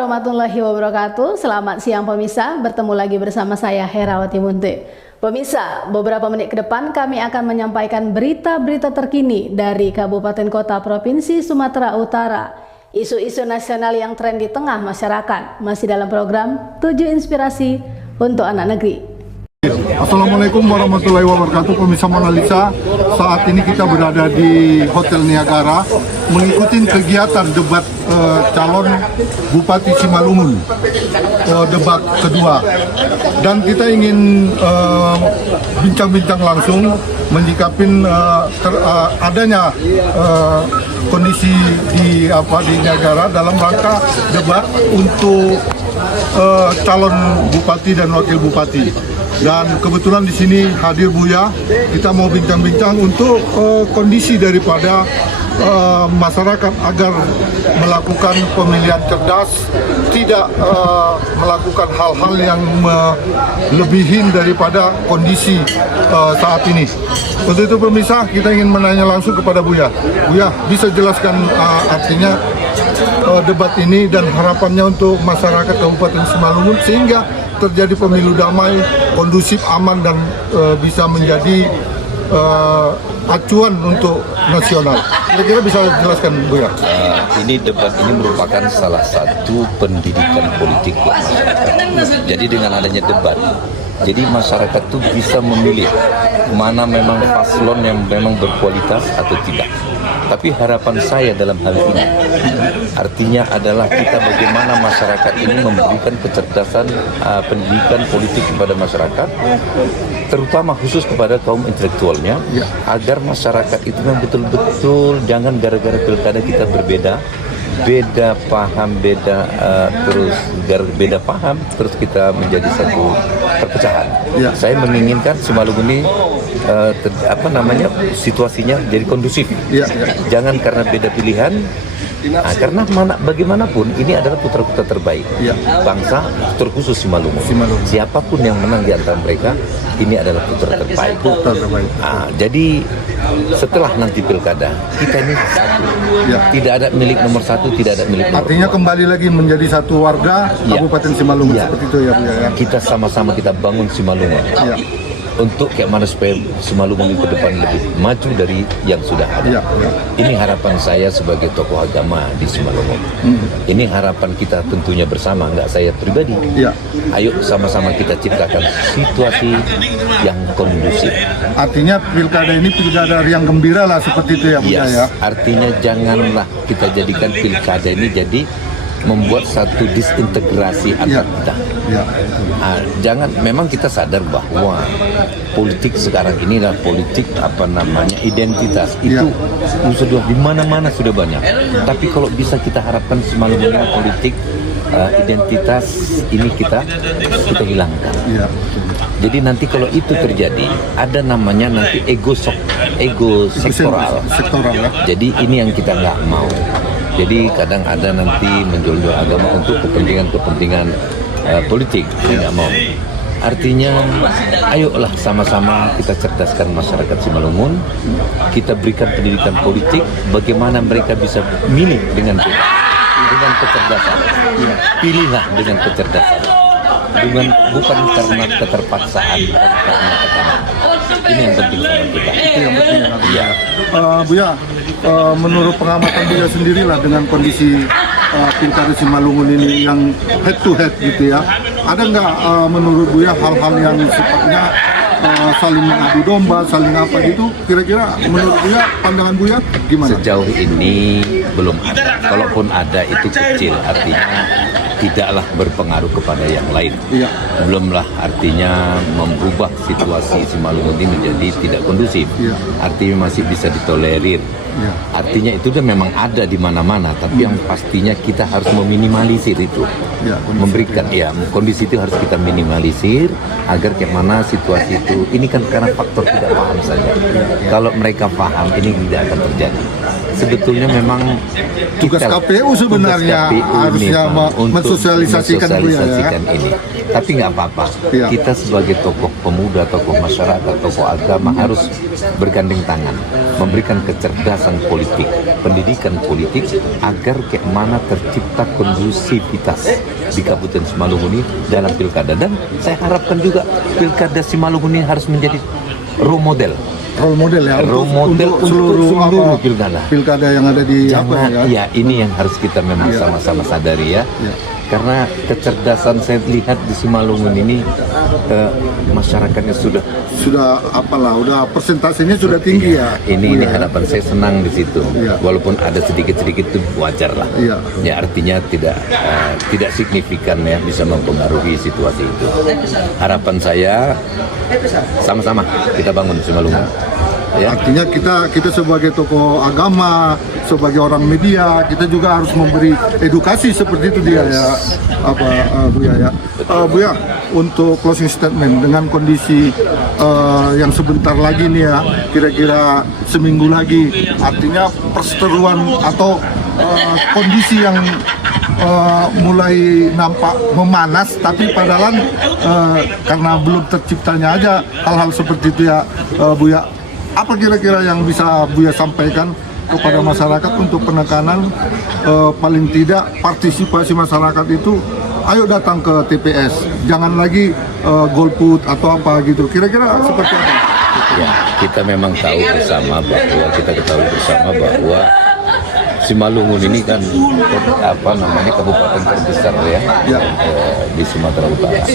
warahmatullahi wabarakatuh. Selamat siang pemirsa, bertemu lagi bersama saya Herawati Munte. Pemirsa, beberapa menit ke depan kami akan menyampaikan berita-berita terkini dari Kabupaten Kota Provinsi Sumatera Utara. Isu-isu nasional yang tren di tengah masyarakat, masih dalam program 7 Inspirasi untuk Anak Negeri. Assalamualaikum warahmatullahi wabarakatuh, pemirsa Mona Lisa. Saat ini kita berada di Hotel Niagara mengikuti kegiatan debat calon Bupati Simalungun, debat kedua. Dan kita ingin bincang-bincang langsung menyikapin adanya kondisi di Niagara dalam rangka debat untuk calon bupati dan wakil bupati. Dan kebetulan di sini hadir Buya. Kita mau bincang-bincang untuk kondisi daripada masyarakat agar melakukan pemilihan cerdas, tidak melakukan hal-hal yang melebihin daripada kondisi saat ini. Untuk itu pemirsa, kita ingin menanya langsung kepada Buya. Buya, bisa jelaskan artinya debat ini dan harapannya untuk masyarakat Kabupaten Simalungun sehingga terjadi pemilu damai, kondusif, aman, dan bisa menjadi acuan untuk nasional. Kira-kira bisa jelaskan, Bu ya? Ini debat ini merupakan salah satu pendidikan politik buat masyarakat. Jadi dengan adanya debat, jadi masyarakat itu bisa memilih mana memang paslon yang memang berkualitas atau tidak. Tapi harapan saya dalam hal ini artinya adalah kita bagaimana masyarakat ini memberikan kecerdasan pendidikan politik kepada masyarakat, terutama khusus kepada kaum intelektualnya, agar masyarakat itu memang betul-betul jangan gara-gara pilkada kita beda paham, terus kita menjadi satu perpecahan. Saya menginginkan Simalungun ini situasinya jadi kondusif. Jangan karena beda pilihan. Karena bagaimanapun ini adalah putra-putra terbaik bangsa, terkhusus Simalungun. Siapapun yang menang di antara mereka, ini adalah putra terbaik. Jadi setelah nanti pilkada, kita ini satu. Tidak ada milik nomor satu, tidak ada milik nomor Artinya dua. Kembali lagi menjadi satu warga Kabupaten Simalungun seperti itu ya, Bu ya. Kita sama-sama kita bangun Simalungun. Untuk kayak mana supaya Simalungun ke depan lebih maju dari yang sudah ada. Ini harapan saya sebagai tokoh agama di Simalungun. Ini harapan kita tentunya bersama, nggak saya pribadi. Ayo sama-sama kita ciptakan situasi yang kondusif. Artinya pilkada ini pilkada yang gembira lah seperti itu ya, Bu ya. Artinya janganlah kita jadikan pilkada ini jadi membuat satu disintegrasi antar kita. Jangan, memang kita sadar bahwa politik sekarang ini adalah politik identitas. Itu sudah di mana-mana sudah banyak. Tapi kalau bisa kita harapkan Simalungun politik identitas ini kita hilangkan. Jadi nanti kalau itu terjadi, ada namanya nanti ego sektoral. Jadi ini yang kita nggak mau. Jadi kadang ada nanti menjual agama untuk kepentingan politik, tidak mau. Artinya, ayolah sama-sama kita cerdaskan masyarakat Simalungun, kita berikan pendidikan politik, bagaimana mereka bisa milih dengan kecerdasan. Pilihlah dengan kecerdasan, bukan karena keterpaksaan, karena tekanan. Ini yang penting sama kita. Itu yang penting. Buya, menurut pengamatan Buya sendirilah dengan kondisi pilkada Simalungun ini yang head to head gitu ya, ada nggak menurut Buya hal-hal yang sifatnya saling mengadu domba, saling apa gitu? Kira-kira menurut Buya, pandangan Buya gimana? Sejauh ini belum ada. Kalaupun ada itu kecil, artinya tidaklah berpengaruh kepada yang lain. Belumlah artinya memubah situasi Simalungun ini menjadi tidak kondusif. Artinya masih bisa ditolerir. Artinya itu kan memang ada di mana-mana, tapi yang pastinya kita harus meminimalisir itu. Memberikan kondisi itu harus kita minimalisir agar bagaimana situasi itu. Ini kan karena faktor tidak paham saja. Kalau mereka paham, ini tidak akan terjadi. sebetulnya memang Tugas KPU sebenarnya harusnya mensosialisasikan ini. Tapi nggak apa-apa. Ya. Kita sebagai tokoh pemuda, tokoh masyarakat, tokoh agama harus bergandeng tangan, memberikan kecerdasan politik, pendidikan politik agar kemana tercipta kondusivitas di Kabupaten Simalungun ini dalam pilkada. Dan saya harapkan juga pilkada Simalungun ini harus menjadi role model ya untuk seluruh pilkada yang ada di ya ini yang harus kita memang sama-sama sadari ya. Karena kecerdasan saya lihat di Simalungun ini masyarakatnya sudah udah persentasenya sudah tinggi ya. Ini harapan saya, senang di situ. Walaupun ada sedikit-sedikit itu wajar lah. Ya artinya tidak signifikan ya, bisa mempengaruhi situasi itu. Harapan saya sama-sama kita bangun Simalungun. Ya. Artinya kita sebagai tokoh agama, sebagai orang media, kita juga harus memberi edukasi seperti itu dia ya, Buya ya. Buya, untuk closing statement dengan kondisi yang sebentar lagi nih ya, kira-kira seminggu lagi, artinya perseteruan atau kondisi yang mulai nampak memanas, tapi padahal karena belum terciptanya aja hal-hal seperti itu ya, Buya. Apa kira-kira yang bisa Buya sampaikan kepada masyarakat untuk penekanan paling tidak partisipasi masyarakat itu, ayo datang ke TPS, jangan lagi golput atau apa gitu, kira-kira seperti apa? Ya, kita memang tahu bersama bahwa Simalungun ini kan kabupaten terbesar ya di Sumatera Utara.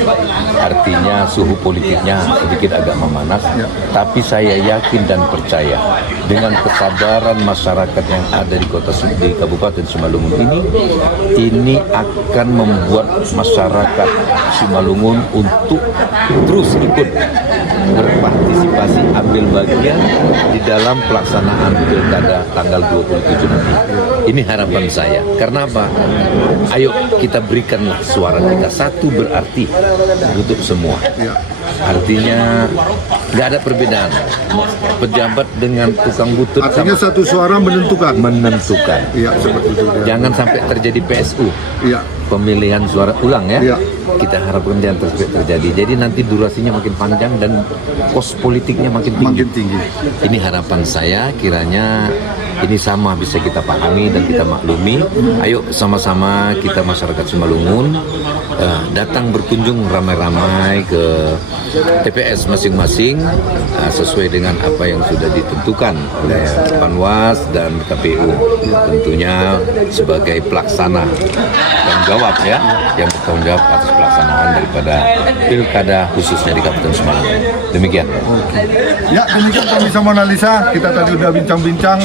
Artinya suhu politiknya sedikit agak memanas, tapi saya yakin dan percaya dengan kesabaran masyarakat yang ada di Kabupaten Simalungun ini akan membuat masyarakat Simalungun untuk terus ikut berpartisipasi, ambil bagian di dalam pelaksanaan pilkada tanggal 27 nanti. Ini harapan saya. Karena apa? Ayo kita berikanlah suara kita. Satu berarti untuk semua. Artinya nggak ada perbedaan. Pejabat dengan tukang butut. Artinya satu suara menentukan. Iya, seperti itu. Jangan sampai terjadi PSU. Pemilihan suara ulang ya. Kita harapkan jangan terjadi. Jadi nanti durasinya makin panjang dan kos politiknya makin tinggi. Ini harapan saya, kiranya ini sama bisa kita pahami dan kita maklumi. Ayo sama-sama kita masyarakat Simalungun datang berkunjung ramai-ramai ke TPS masing-masing sesuai dengan apa yang sudah ditentukan oleh Panwas dan KPU. Tentunya sebagai pelaksana tanggung jawab ya, yang bertanggung jawab atas pelaksanaan daripada pilkada khususnya di Kabupaten Simalungun. Demikian. Ya, demikian pemirsa Mona Lisa, kita tadi udah bincang-bincang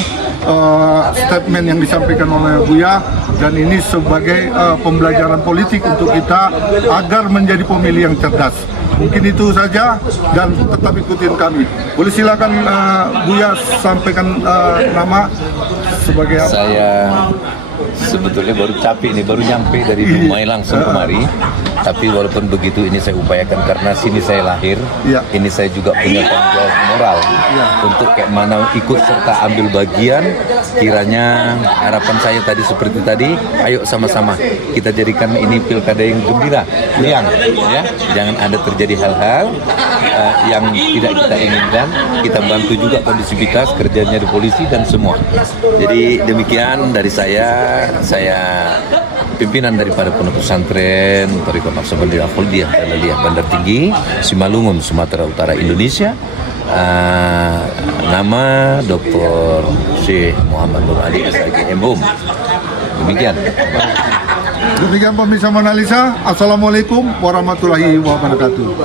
statement yang disampaikan oleh Buya, dan ini sebagai pembelajaran politik untuk kita agar menjadi pemilih yang cerdas. Mungkin itu saja, dan tetap ikutin kami. Boleh silakan Buya sampaikan nama sebagai apa? Saya sebetulnya baru capek nih, baru nyampe dari Dumai langsung kemari. Tapi walaupun begitu, ini saya upayakan karena sini saya lahir. Ini saya juga punya tanggung jawab moral untuk kayak mana ikut serta ambil bagian. Kiranya harapan saya tadi seperti tadi, ayo sama-sama kita jadikan ini pilkada yang gembira, riang ya. Jangan ada terjadi hal-hal yang tidak kita inginkan. Kita bantu juga kondisivitas kerjanya di polisi dan semua. Jadi demikian dari saya pimpinan daripada Pondok Pesantren Thariqat Naqsabandiyah Khuldiyah dan Aliyah Bandar Tinggi Simalungun, Sumatera Utara, Indonesia. Nama Dr. Syekh Muhammad Nur Ali SIG MHum. Demikian. Demikian pemirsa Mona Lisa. Assalamualaikum warahmatullahi wabarakatuh.